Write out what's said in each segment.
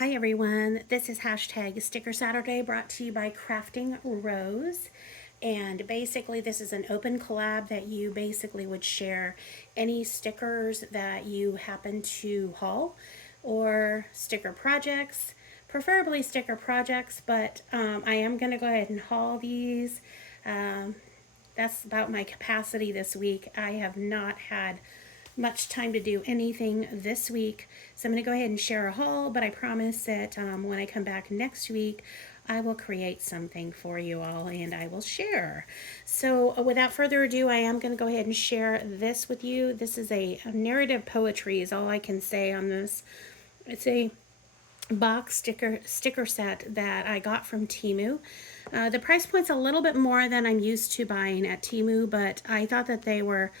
Hi everyone, this is hashtag Sticker Saturday brought to you by Crafting Rose. And basically, this is an open collab that you basically would share any stickers that you happen to haul or sticker projects, preferably sticker projects, but I am going to go ahead and haul these. Um, that's about my capacity this week. I have not had much time to do anything this week. So I'm going to go ahead and share a haul, but I promise that when I come back next week, I will create something for you all and I will share. So without further ado, I am going to go ahead and share this with you. This is a narrative poetry is all I can say on this. It's a box sticker set that I got from TEMU. The price point's a little bit more than I'm used to buying at TEMU, but I thought that they were,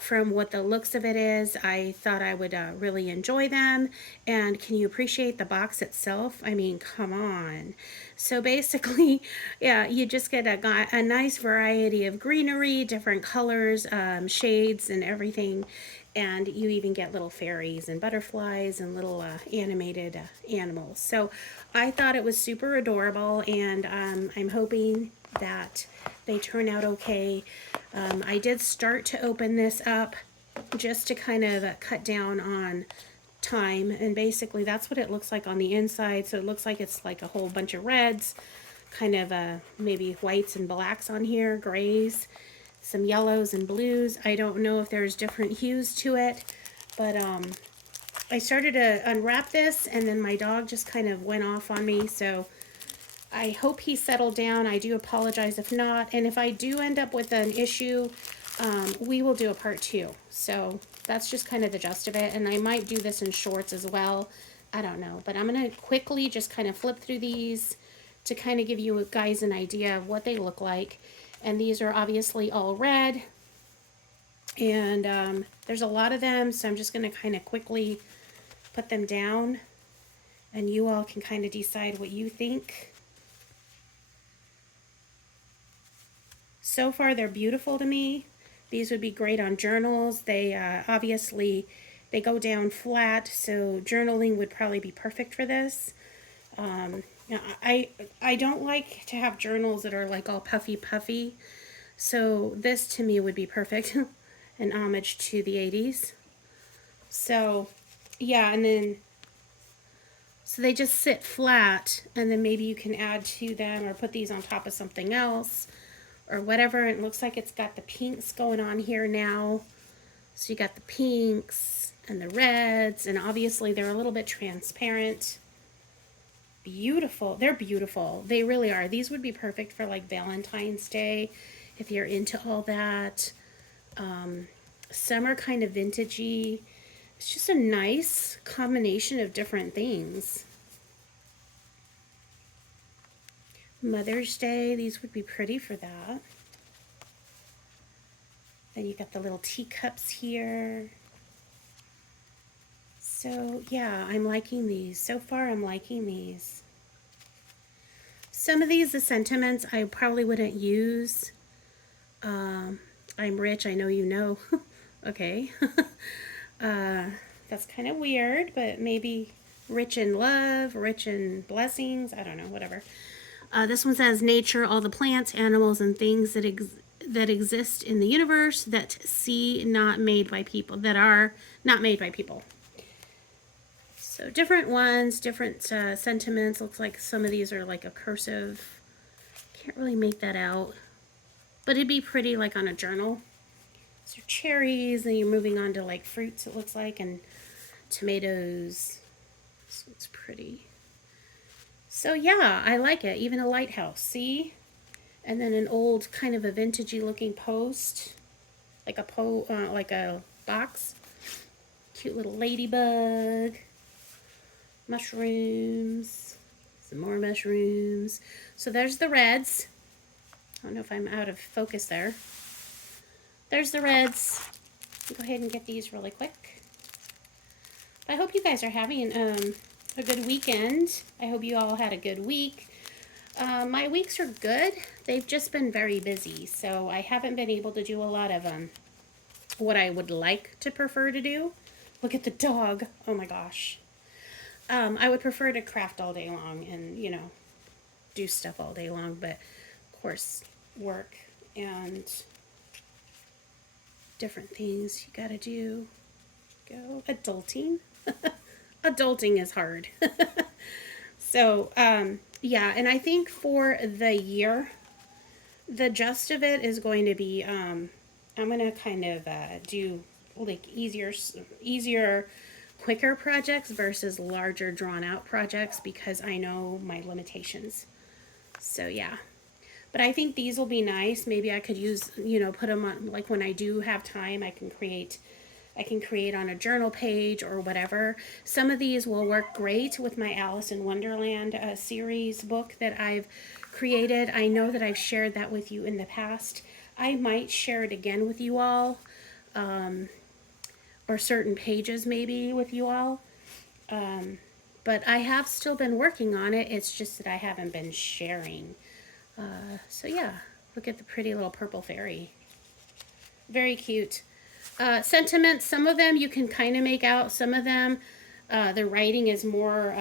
from what the looks of it is, I thought I would really enjoy them. And can you appreciate the box itself? I mean, come on. So basically, yeah, you just get a nice variety of greenery, different colors, shades, and everything. And you even get little fairies and butterflies and little animated animals. So I thought it was super adorable, and I'm hoping that they turn out okay. I did start to open this up just to kind of cut down on time, and basically that's what it looks like on the inside. So it looks like it's like a whole bunch of reds, kind of maybe whites and blacks on here, grays, some yellows and blues. I don't know if there's different hues to it, but I started to unwrap this and then my dog just kind of went off on me, so I hope he settled down. I do apologize if not, and if I do end up with an issue, we will do a part 2. So that's just kind of the gist of it, and I might do this in shorts as well. I don't know, but I'm going to quickly just kind of flip through these to kind of give you guys an idea of what they look like. And these are obviously all red, and there's a lot of them, so I'm just going to kind of quickly put them down, and you all can kind of decide what you think. So far, they're beautiful to me. These would be great on journals. They obviously, they go down flat, so journaling would probably be perfect for this. I don't like to have journals that are like all puffy, so this to me would be perfect. An homage to the 80s. So yeah, and then so they just sit flat, and then maybe you can add to them or put these on top of something else or whatever. It looks like it's got the pinks going on here now. So you got the pinks and the reds, and obviously they're a little bit transparent. Beautiful. They're beautiful. They really are. These would be perfect for like Valentine's Day if you're into all that. Some are kind of vintagey. It's just a nice combination of different things. Mother's Day, these would be pretty for that. Then you got the little teacups here. So yeah, I'm liking these. So far I'm liking these. Some of these, the sentiments, I probably wouldn't use. I'm rich, I know you know. Okay. That's kind of weird, but maybe rich in love, rich in blessings. I don't know, whatever. This one says nature, all the plants, animals, and things that exist in the universe that see not made by people, that are not made by people. So different ones, different sentiments. Looks like some of these are like a cursive. Can't really make that out, but it'd be pretty like on a journal. So cherries, and you're moving on to like fruits, it looks like, and tomatoes. This one's pretty. So yeah, I like it. Even a lighthouse, see? And then an old kind of a vintagey looking post, like a box. Cute little ladybug. Mushrooms. Some more mushrooms. So there's the reds. I don't know if I'm out of focus there. There's the reds. Go ahead and get these really quick. I hope you guys are having a good weekend. I hope you all had a good week. My weeks are good. They've just been very busy, so I haven't been able to do a lot of what I would like to prefer to do. Look at the dog. Oh my gosh. I would prefer to craft all day long and, you know, do stuff all day long, but of course, work and different things you gotta do. Go adulting. Adulting is hard. So, yeah, and I think for the year, the gist of it is going to be, I'm gonna kind of do like easier, quicker projects versus larger, drawn out projects because I know my limitations. So yeah, but I think these will be nice. Maybe I could use, you know, put them on, like when I do have time, I can create on a journal page or whatever. Some of these will work great with my Alice in Wonderland series book that I've created. I know that I've shared that with you in the past. I might share it again with you all, or certain pages maybe with you all. But I have still been working on it. It's just that I haven't been sharing. So yeah, look at the pretty little purple fairy. Very cute. Sentiments, some of them you can kind of make out. Some of them, the writing is more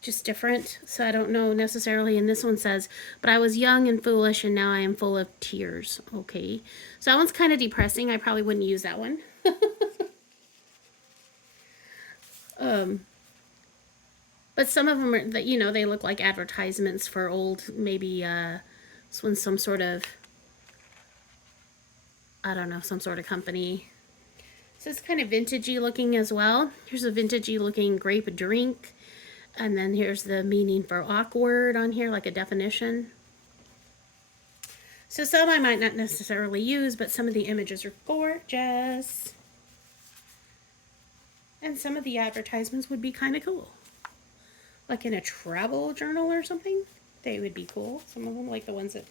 just different. So I don't know necessarily. And this one says, but I was young and foolish and now I am full of tears. Okay. So that one's kind of depressing. I probably wouldn't use that one. But some of them are, that you know, they look like advertisements for old, maybe this one's some sort of, I don't know, some sort of company. So it's kind of vintagey looking as well. Here's a vintagey looking grape drink. And then here's the meaning for awkward on here, like a definition. So some I might not necessarily use, but some of the images are gorgeous. And some of the advertisements would be kind of cool. Like in a travel journal or something. They would be cool. Some of them, like the ones that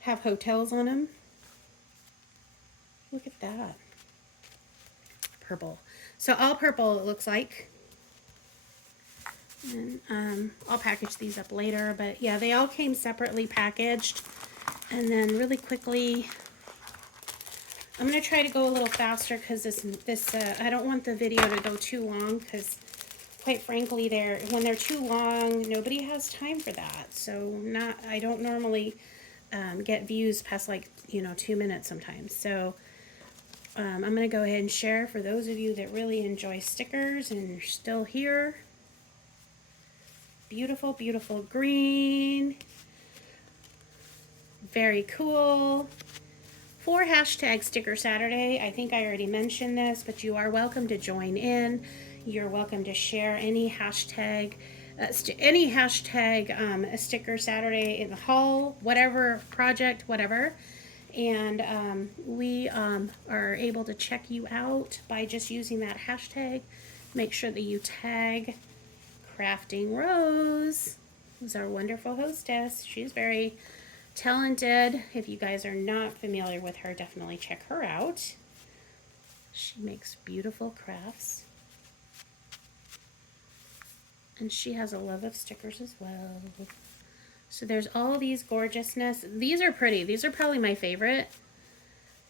have hotels on them. Look at that. Purple. So all purple it looks like. And I'll package these up later, but yeah, they all came separately packaged. And then really quickly, I'm going to try to go a little faster because I don't want the video to go too long because quite frankly, when they're too long, nobody has time for that. So I don't normally get views past like, you know, 2 minutes sometimes. So I'm going to go ahead and share for those of you that really enjoy stickers and you're still here. Beautiful, beautiful green. Very cool. For hashtag Sticker Saturday, I think I already mentioned this, but you are welcome to join in. You're welcome to share any hashtag, Sticker Saturday in the haul, whatever project, whatever. And we are able to check you out by just using that hashtag. Make sure that you tag Crafting Rose, who's our wonderful hostess. She's very talented. If you guys are not familiar with her, definitely check her out. She makes beautiful crafts. And she has a love of stickers as well. So there's all these gorgeousness. These are pretty. These are probably my favorite.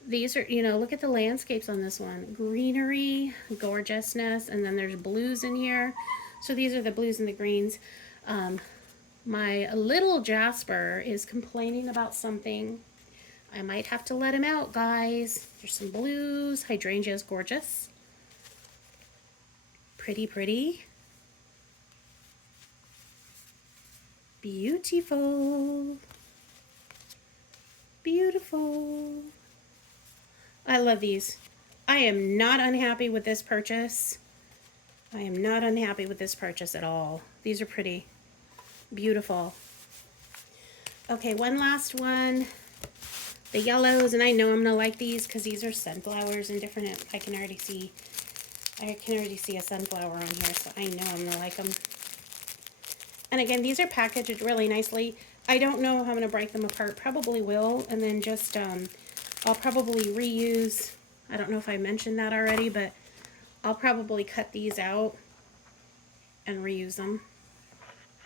These are, you know, look at the landscapes on this one. Greenery, gorgeousness, and then there's blues in here. So these are the blues and the greens. My little Jasper is complaining about something. I might have to let him out, guys. There's some blues. Hydrangea is gorgeous. Pretty, pretty. Beautiful. Beautiful. I love these. I am not unhappy with this purchase. I am not unhappy with this purchase at all. These are pretty. Beautiful. Okay, one last one. The yellows, and I know I'm gonna like these because these are sunflowers and different. I can already see a sunflower on here, so I know I'm gonna like them. And again, these are packaged really nicely. I don't know how I'm gonna break them apart. Probably will, and then just I'll probably reuse. I don't know if I mentioned that already, but I'll probably cut these out and reuse them.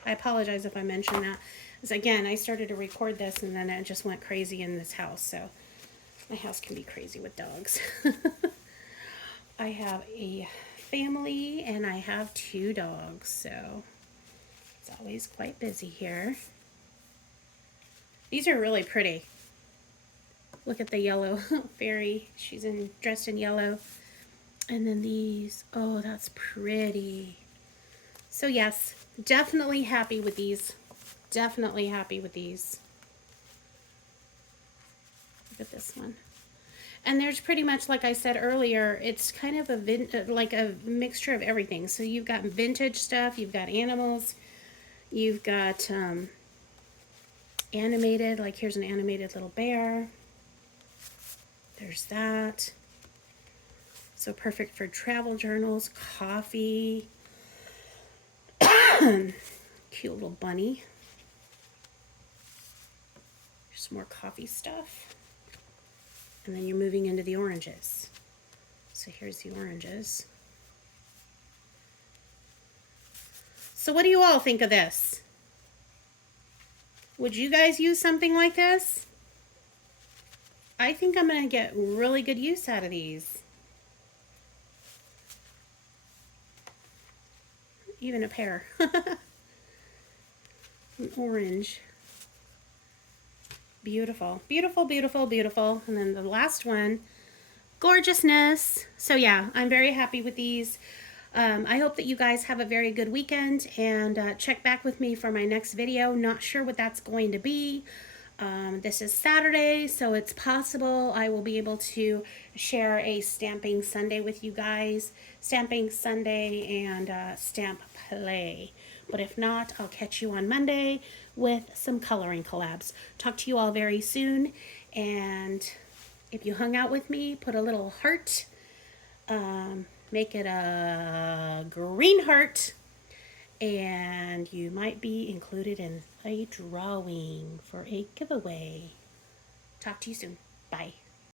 I apologize if I mentioned that. Because again, I started to record this and then it just went crazy in this house. So my house can be crazy with dogs. I have a family and I have 2 dogs, so it's always quite busy here. These are really pretty. Look at the yellow fairy. She's dressed in yellow. And then these, oh, that's pretty. So yes, definitely happy with these. Definitely happy with these. Look at this one. And there's pretty much, like I said earlier, it's kind of like a mixture of everything. So you've got vintage stuff, you've got animals, you've got animated, like here's an animated little bear. There's that. So perfect for travel journals, coffee. Cute little bunny. There's more coffee stuff. And then you're moving into the oranges. So here's the oranges. So what do you all think of this? Would you guys use something like this? I think I'm going to get really good use out of these. Even a pair. An orange. Beautiful, beautiful, beautiful, beautiful. And then the last one, gorgeousness. So yeah, I'm very happy with these. I hope that you guys have a very good weekend, and check back with me for my next video. Not sure what that's going to be. This is Saturday, so it's possible I will be able to share a stamping Sunday with you guys. Stamping Sunday and stamp play. But if not, I'll catch you on Monday with some coloring collabs. Talk to you all very soon, and if you hung out with me, put a little heart. Make it a green heart, and you might be included in a drawing for a giveaway. Talk to you soon. Bye.